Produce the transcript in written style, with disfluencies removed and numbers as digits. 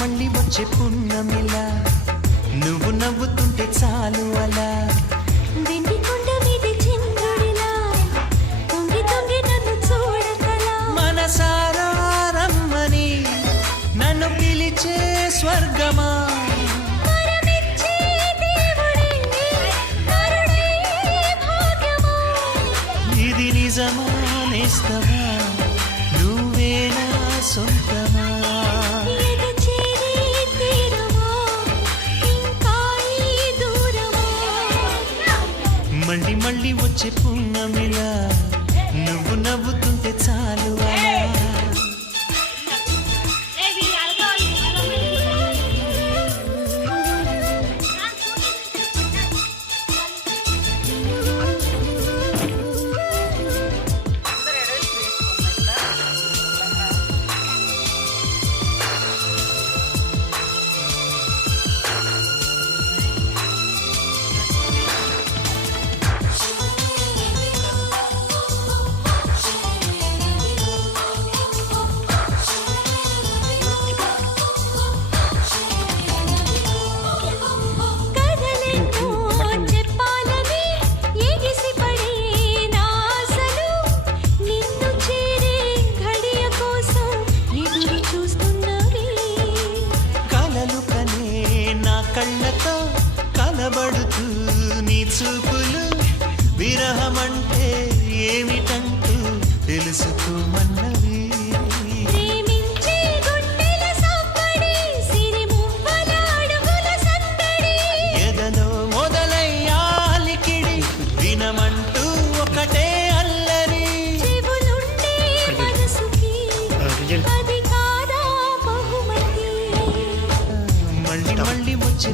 మళ్ళీ వచ్చే పున్నమిలా నువ్వు నవ్వుతుంటే చాలు అలా వెండి కొండ మీద చంద్రుడిలా తొంగి తొంగి నన్ను చూడకలా మనసారా రమ్మని నన్ను పిలిచే స్వర్గమా వరమిచ్చే దేవుడే కరుణే భాగ్యమా ఇది నిజమా నేస్తమా నువ్వే నా సొంతమా ఎద చేరి తీరమా ఇంకా ఈ దూరమా మళ్ళీ మళ్ళీ వచ్చే పున్నమిలా నువ్వు నవ్వుతుంటే చాలు అలా కథలెన్నో చెప్పాలని ఎగిసిపడే నా ఆశలు నిన్ను చేరే ఘడియ కోసం ఎదురు చూస్తున్నవి కలలు కనే నా కళ్ళతో కలబడుతూ నీ చూపులు విరహమంటే ఏమిటంటూ తెలుసుకోమన్నవి ప్రేమించే గుండెల సంబడి సిరిమువ్వల అడుగుల సందడి ఎదలో మొదలయ్యాలికిడి దినమంటూ ఒకటే అల్లరి చెవులుండే మనసుకి అది కాదా బహుమతి మళ్ళీ మళ్ళీ వచ్చే